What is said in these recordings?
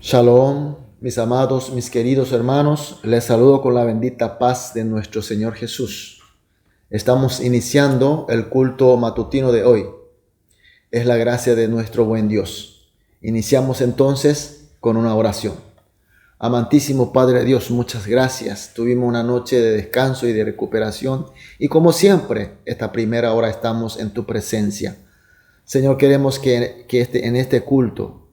Shalom, mis amados, mis queridos hermanos, les saludo con la bendita paz de nuestro Señor Jesús. Estamos iniciando el culto matutino de hoy. Es la gracia de nuestro buen Dios. Iniciamos entonces con una oración. Amantísimo Padre Dios, muchas gracias. Tuvimos una noche de descanso y de recuperación y como siempre, esta primera hora estamos en tu presencia. Señor, queremos que en este culto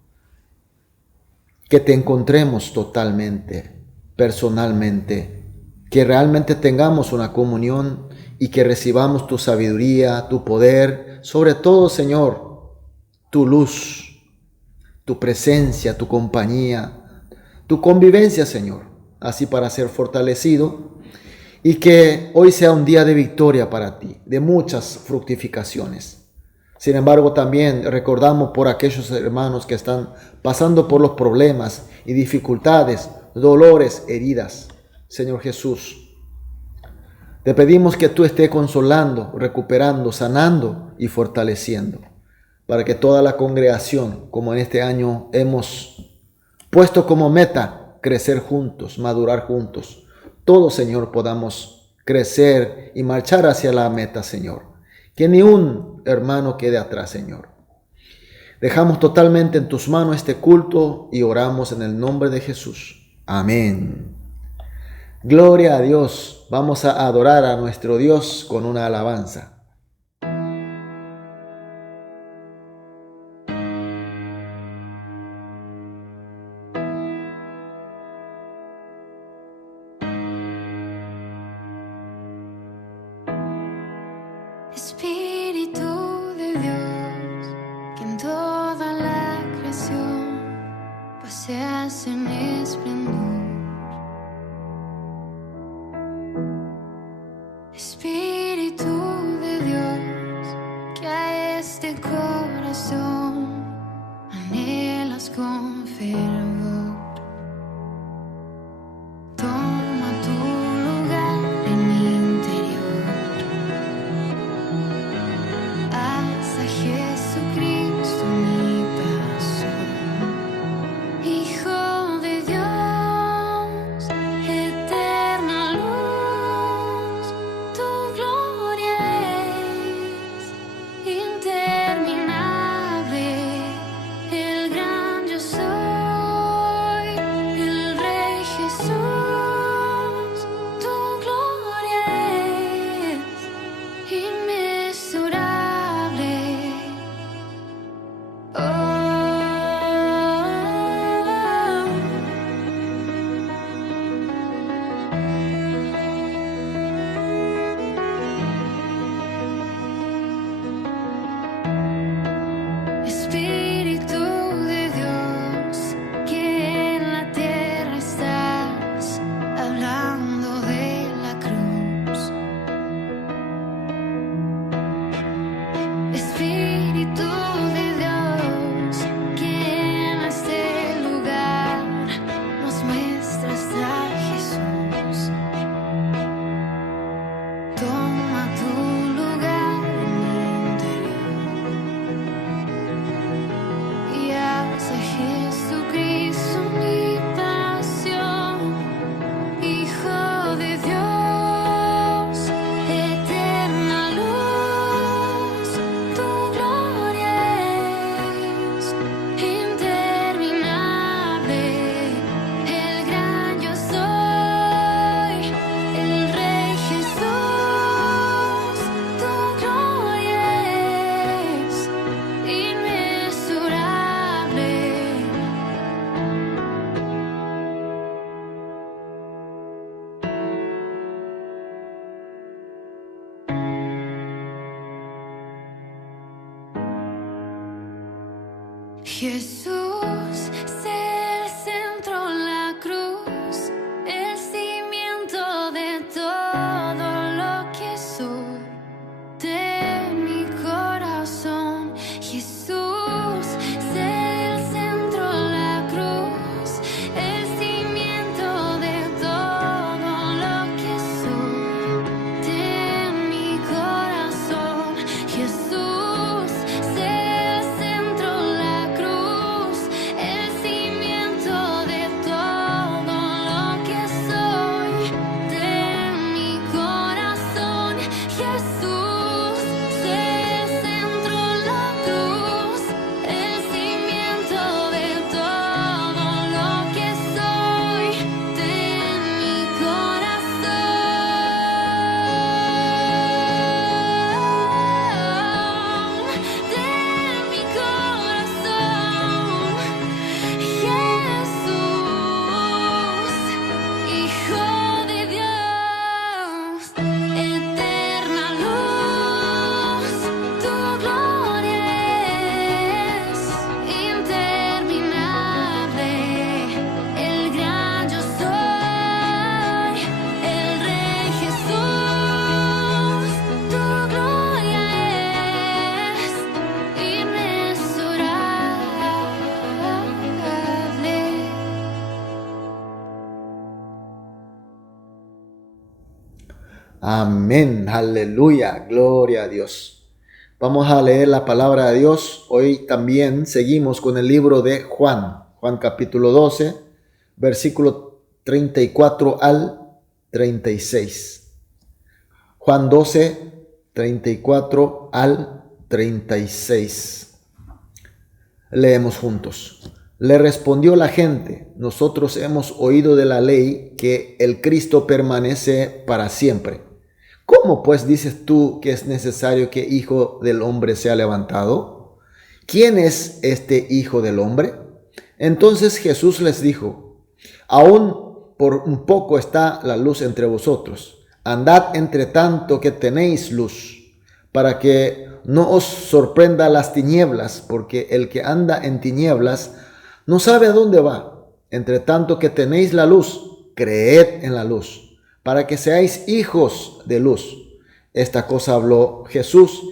que te encontremos totalmente, personalmente, que realmente tengamos una comunión y que recibamos tu sabiduría, tu poder, sobre todo, Señor, tu luz, tu presencia, tu compañía, tu convivencia, Señor, así para ser fortalecido y que hoy sea un día de victoria para ti, de muchas fructificaciones. Sin embargo, también recordamos por aquellos hermanos que están pasando por los problemas y dificultades, dolores, heridas. Señor Jesús, te pedimos que tú estés consolando, recuperando, sanando y fortaleciendo, para que toda la congregación, como en este año hemos puesto como meta, crecer juntos, madurar juntos, todos, Señor, podamos crecer y marchar hacia la meta, Señor. Que ni un hermano quede atrás, Señor. Dejamos totalmente en tus manos este culto y oramos en el nombre de Jesús. Amén. Gloria a Dios. Vamos a adorar a nuestro Dios con una alabanza. Espíritu de Dios, que en toda la creación paseas en esplendor. Espíritu de Dios, que a este corazón anhelas con fervor. Toma tu lugar en mi interior. Haz a Jesucristo mi pasión. Hijo de Dios, eterna luz, tu gloria es interminable. El gran yo soy, el Rey Jesús, tu gloria es inmesurable. Espíritu de Dios, que en la tierra estás, hablando de la cruz. Espíritu de Dios, que en este lugar nos muestras a Jesús. Toma tu lugar en mi interior y haz a Jesucristo mi pasión. Hijo de Dios, eterna luz, tu gloria es interminable. El gran yo soy, el Rey Jesús, tu gloria es inmesurable. Jesús, sé el centro, la cruz, el cimiento de todo lo que soy, de mi corazón. Jesús, sé el centro, la cruz, el cimiento de todo lo que soy, de mi corazón. Jesús, sé el centro, la cruz, Amén, aleluya, gloria a Dios. Vamos a leer la palabra de Dios. Hoy también seguimos con el libro de Juan capítulo 12, versículo 34 al 36. Juan 12, 34 al 36. Leemos juntos. Le respondió la gente: nosotros hemos oído de la ley que el Cristo permanece para siempre. ¿Cómo pues dices tú que es necesario que Hijo del Hombre sea levantado? ¿Quién es este Hijo del Hombre? Entonces Jesús les dijo: aún por un poco está la luz entre vosotros. Andad entre tanto que tenéis luz, para que no os sorprenda las tinieblas, porque el que anda en tinieblas no sabe a dónde va. Entre tanto que tenéis la luz, creed en la luz, para que seáis hijos de luz. Esta cosa habló Jesús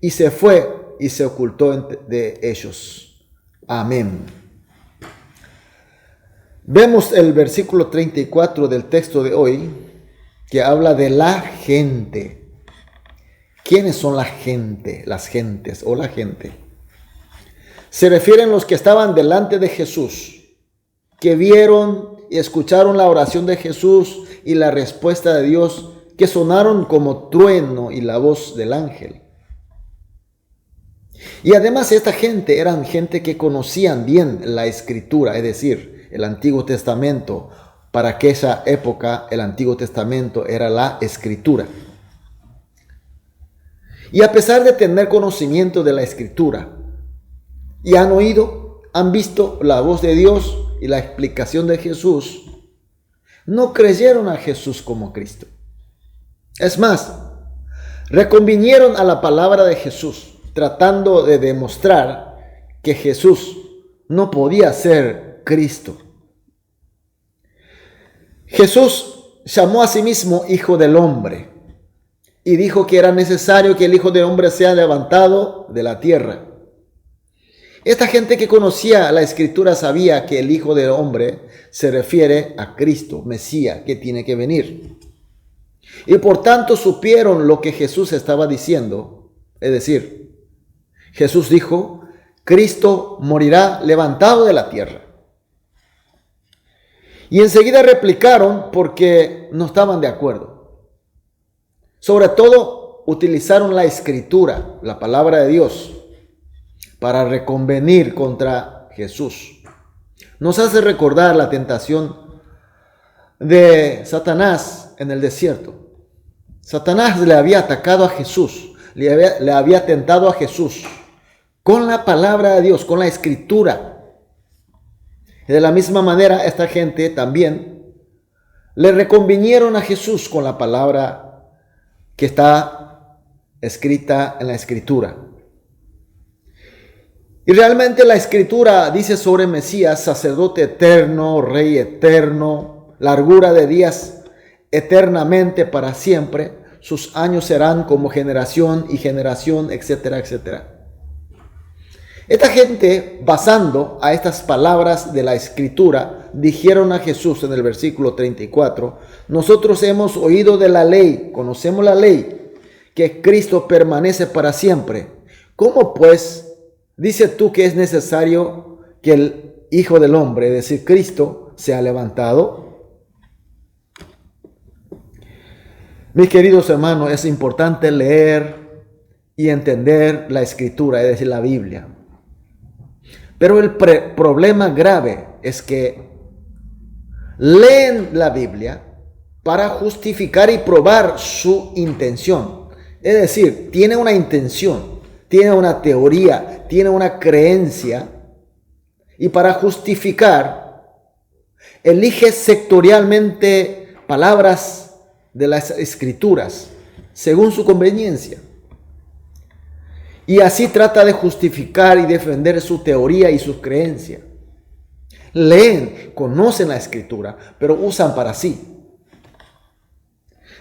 y se fue y se ocultó de ellos. Amén. Vemos el versículo 34 del texto de hoy, que habla de la gente. ¿Quiénes son la gente? Las gentes o la gente. Se refieren los que estaban delante de Jesús, que vieron y escucharon la oración de Jesús y la respuesta de Dios, que sonaron como trueno y la voz del ángel. Y además esta gente eran gente que conocían bien la Escritura, es decir, el Antiguo Testamento. Para aquella época el Antiguo Testamento era la Escritura. Y a pesar de tener conocimiento de la Escritura, y han oído, han visto la voz de Dios y la explicación de Jesús, no creyeron a Jesús como Cristo. Es más, reconvinieron a la palabra de Jesús, tratando de demostrar que Jesús no podía ser Cristo. Jesús llamó a sí mismo Hijo del Hombre y dijo que era necesario que el Hijo del Hombre sea levantado de la tierra. Esta gente que conocía la Escritura sabía que el Hijo del Hombre se refiere a Cristo, Mesías, que tiene que venir. Y por tanto supieron lo que Jesús estaba diciendo. Es decir, Jesús dijo: Cristo morirá levantado de la tierra. Y enseguida replicaron porque no estaban de acuerdo. Sobre todo utilizaron la Escritura, la palabra de Dios, para reconvenir contra Jesús. Nos hace recordar la tentación de Satanás en el desierto. Satanás le había atacado a Jesús, le había tentado a Jesús con la palabra de Dios, con la Escritura. Y de la misma manera esta gente también le reconvinieron a Jesús con la palabra que está escrita en la Escritura. Y realmente la Escritura dice sobre Mesías: sacerdote eterno, rey eterno, largura de días eternamente para siempre. Sus años serán como generación y generación, etcétera, etcétera. Esta gente, basando a estas palabras de la Escritura, dijeron a Jesús en el versículo 34: nosotros hemos oído de la ley, conocemos la ley, que Cristo permanece para siempre. ¿Cómo pues dices tú que es necesario que el Hijo del Hombre, es decir, Cristo, sea levantado? Mis queridos hermanos, es importante leer y entender la Escritura, es decir, la Biblia. Pero el problema grave es que leen la Biblia para justificar y probar su intención. Es decir, tiene una intención, tiene una teoría, tiene una creencia, y para justificar elige sectorialmente palabras de las Escrituras según su conveniencia. Y así trata de justificar y defender su teoría y su creencia. Leen, conocen la Escritura, pero usan para sí.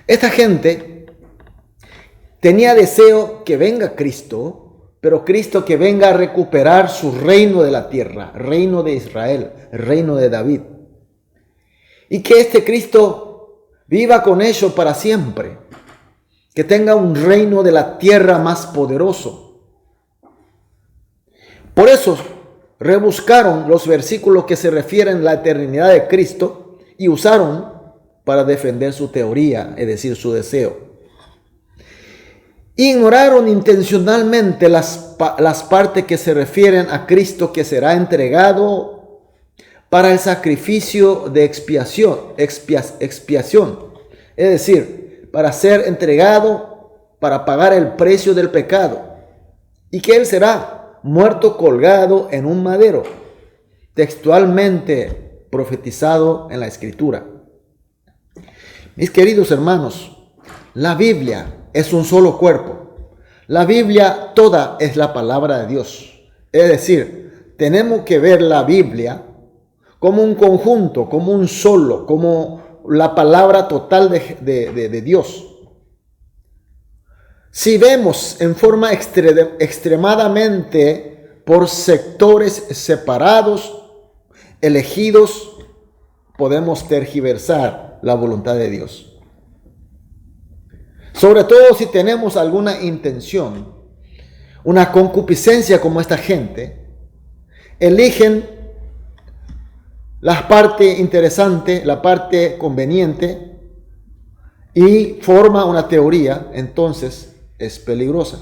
Esta gente tenía deseo que venga Cristo, pero Cristo que venga a recuperar su reino de la tierra, reino de Israel, reino de David. Y que este Cristo viva con ellos para siempre. que tenga un reino de la tierra más poderoso. Por eso rebuscaron los versículos que se refieren a la eternidad de Cristo y usaron para defender su teoría, es decir, su deseo. Ignoraron intencionalmente las partes que se refieren a Cristo que será entregado para el sacrificio de expiación, es decir, para ser entregado para pagar el precio del pecado, y que Él será muerto colgado en un madero, textualmente profetizado en la Escritura. Mis queridos hermanos, la Biblia es un solo cuerpo. La Biblia toda es la palabra de Dios. Es decir, tenemos que ver la Biblia como un conjunto, como un solo, como la palabra total de Dios. Si vemos en forma extremadamente por sectores separados, elegidos, podemos tergiversar la voluntad de Dios. Sobre todo si tenemos alguna intención, una concupiscencia como esta gente, eligen la parte interesante, la parte conveniente y forma una teoría, entonces es peligrosa.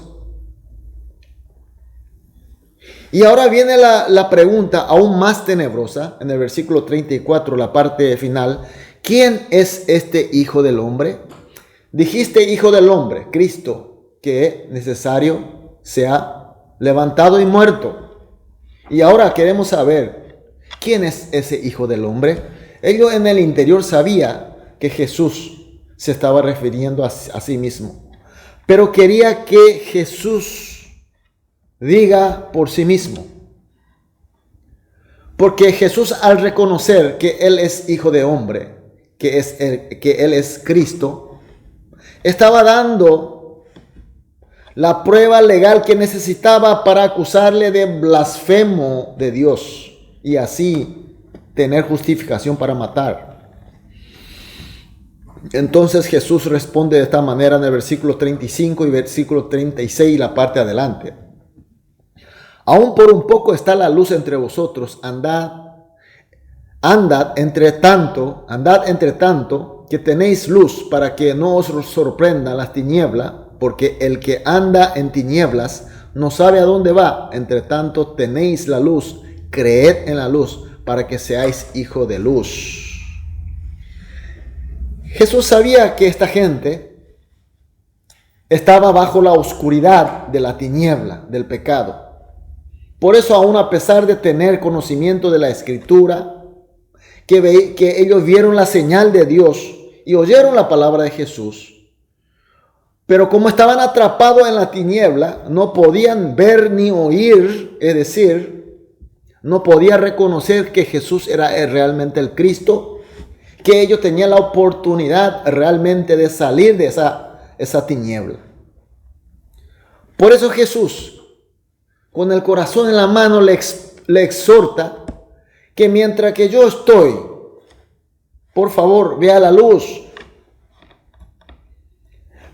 Y ahora viene la pregunta aún más tenebrosa en el versículo 34, la parte final. ¿Quién es este Hijo del Hombre? Dijiste Hijo del Hombre, Cristo, que necesario sea levantado y muerto. Y ahora queremos saber, ¿quién es ese Hijo del Hombre? Ellos en el interior sabía que Jesús se estaba refiriendo a sí mismo, pero quería que Jesús diga por sí mismo. Porque Jesús, al reconocer que Él es Hijo de Hombre, que Él es Cristo, estaba dando la prueba legal que necesitaba para acusarle de blasfemo de Dios y así tener justificación para matar. Entonces Jesús responde de esta manera en el versículo 35 y versículo 36 la parte adelante. Aún por un poco está la luz entre vosotros, andad entre tanto que tenéis luz, para que no os sorprenda las tinieblas, porque el que anda en tinieblas no sabe a dónde va. Entre tanto tenéis la luz, creed en la luz, para que seáis hijo de luz. Jesús sabía que esta gente estaba bajo la oscuridad de la tiniebla, del pecado. Por eso, aún a pesar de tener conocimiento de la Escritura, que ellos vieron la señal de Dios y oyeron la palabra de Jesús, pero como estaban atrapados en la tiniebla, no podían ver ni oír, es decir, no podían reconocer que Jesús era realmente el Cristo, que ellos tenían la oportunidad realmente de salir de esa tiniebla. Por eso Jesús, con el corazón en la mano, le exhorta que mientras que yo estoy, por favor, vea la luz.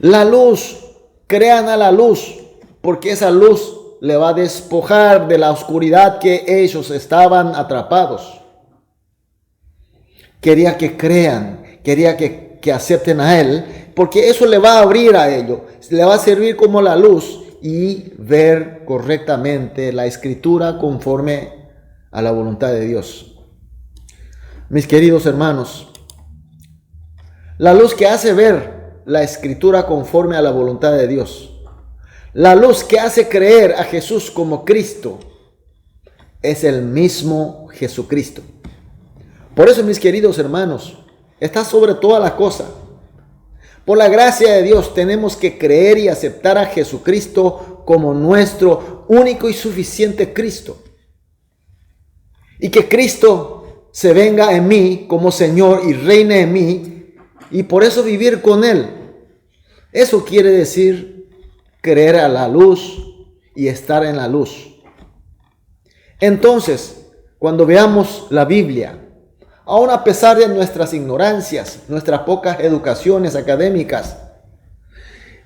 La luz, crean a la luz, porque esa luz le va a despojar de la oscuridad que ellos estaban atrapados. Quería que crean, quería que acepten a Él, porque eso le va a abrir a ellos, le va a servir como la luz y ver correctamente la Escritura conforme a la voluntad de Dios. Mis queridos hermanos, la luz que hace ver la Escritura conforme a la voluntad de Dios, la luz que hace creer a Jesús como Cristo, es el mismo Jesucristo. Por eso, mis queridos hermanos, está sobre todas las cosas. Por la gracia de Dios tenemos que creer y aceptar a Jesucristo como nuestro único y suficiente Cristo. Y que Cristo se venga en mí como Señor y reine en mí, y por eso vivir con Él. Eso quiere decir creer a la luz y estar en la luz. Entonces, cuando veamos la Biblia, aun a pesar de nuestras ignorancias, nuestras pocas educaciones académicas,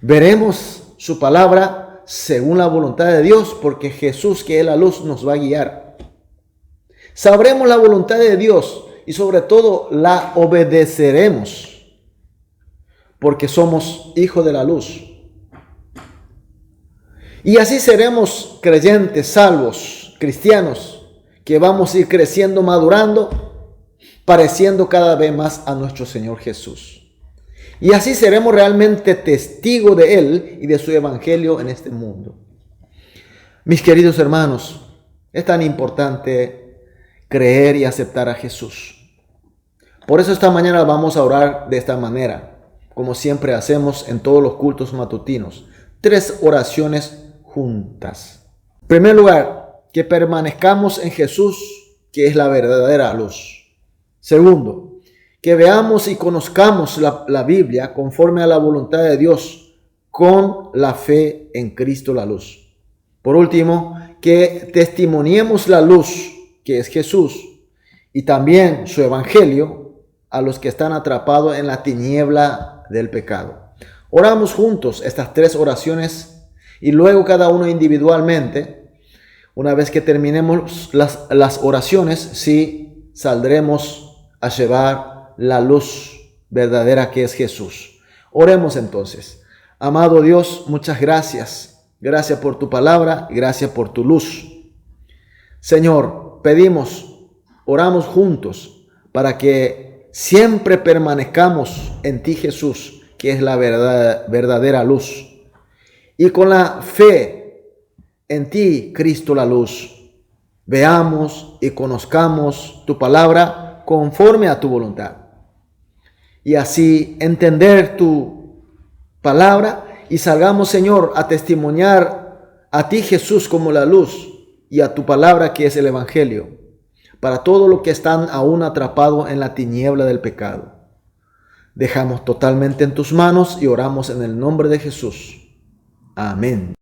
Veremos su palabra según la voluntad de Dios, porque Jesús, que es la luz, nos va a guiar. Sabremos la voluntad de Dios y sobre todo la obedeceremos, porque somos hijos de la luz. Y así seremos creyentes, salvos, cristianos, que vamos a ir creciendo, madurando, pareciendo cada vez más a nuestro Señor Jesús. Y así seremos realmente testigos de Él y de su evangelio en este mundo. Mis queridos hermanos, es tan importante creer y aceptar a Jesús. Por eso esta mañana vamos a orar de esta manera, como siempre hacemos en todos los cultos matutinos. 3 oraciones juntas. En primer lugar, que permanezcamos en Jesús, que es la verdadera luz. Segundo, que veamos y conozcamos la Biblia conforme a la voluntad de Dios, con la fe en Cristo la luz. Por último, que testimoniemos la luz, que es Jesús, y también su evangelio a los que están atrapados en la tiniebla del pecado. Oramos juntos estas 3 oraciones y luego cada uno individualmente. Una vez que terminemos las oraciones, sí saldremos a llevar la luz verdadera que es Jesús. Oremos entonces. Amado Dios, muchas gracias. Gracias por tu palabra, gracias por tu luz. Señor, oramos juntos para que siempre permanezcamos en ti, Jesús, que es la verdadera luz. Y con la fe en ti, Cristo la luz, veamos y conozcamos tu palabra conforme a tu voluntad. Y así entender tu palabra y salgamos, Señor, a testimoniar a ti, Jesús, como la luz y a tu palabra que es el evangelio, para todos los que están aún atrapados en la tiniebla del pecado. Dejamos totalmente en tus manos y oramos en el nombre de Jesús. Amén.